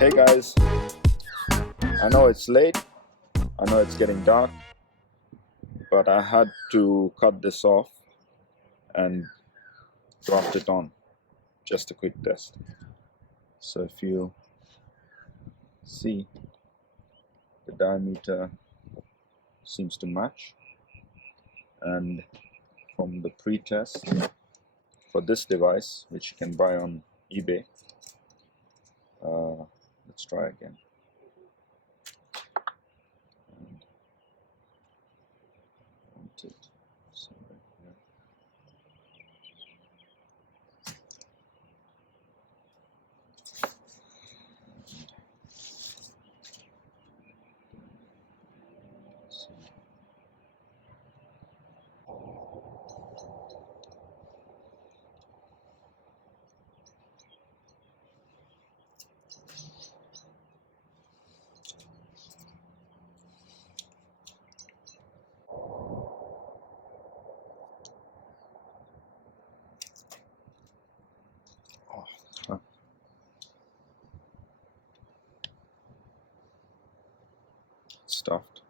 Hey guys, I know it's late, I know it's getting dark, but I had to cut this off and graft it on. Just a quick test. So if you see, the diameter seems to match, and from the pre-test for this device, which you can buy on eBay, let's try again. And mount it somewhere here. Stuffed.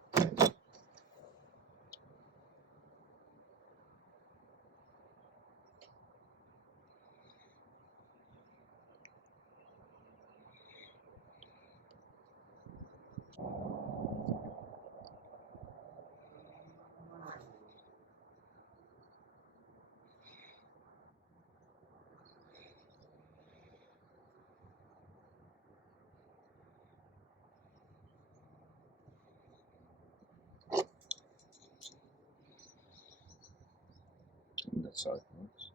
And that's how it works.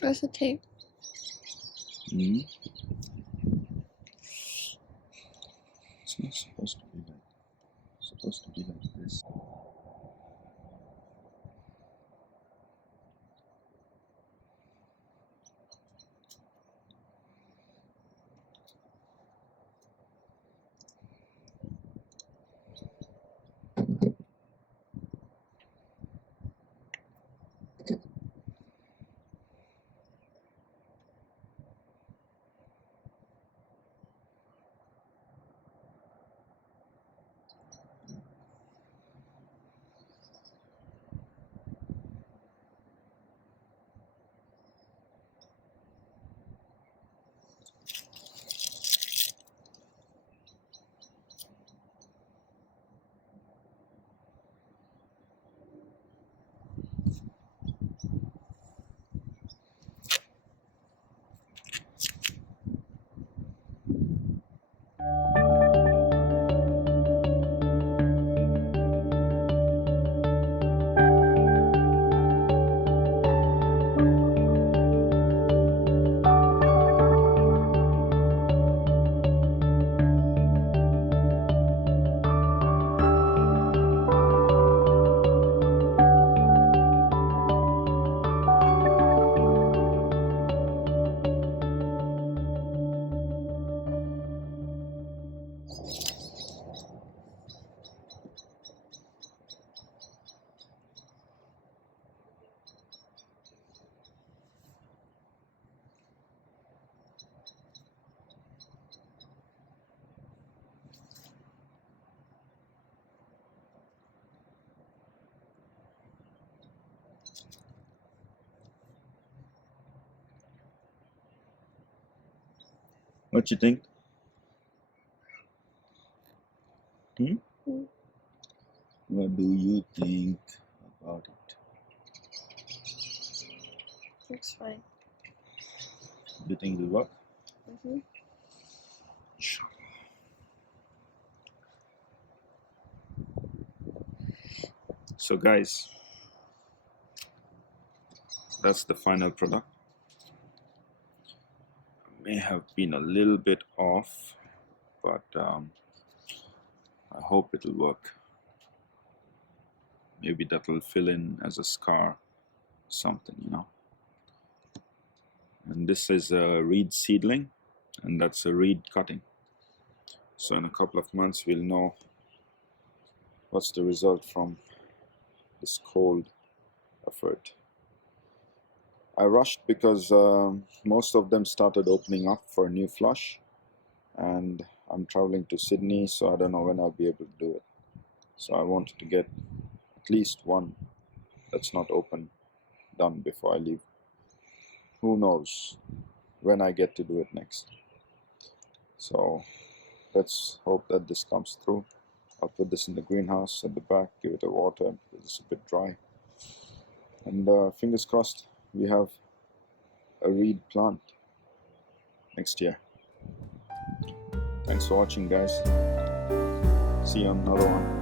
Where's the tape? Mm-hmm. It's not supposed to be like. It's supposed to be like this. What you think? What do you think about it? Looks fine. Do you think it will work? Mm-hmm. So guys, that's the final product. May have been a little bit off, but I hope it'll work. Maybe that'll fill in as a scar, something, you know. And this is a reed seedling, and that's a reed cutting. So in a couple of months we'll know what's the result from this cold effort. I rushed because most of them started opening up for a new flush, and I'm traveling to Sydney, so I don't know when I'll be able to do it. So I wanted to get at least one that's not open done before I leave. Who knows when I get to do it next. So let's hope that this comes through. I'll put this in the greenhouse at the back, give it a water, it's a bit dry. And fingers crossed, we have a reed plant next year. Thanks for watching, guys. See you on another one.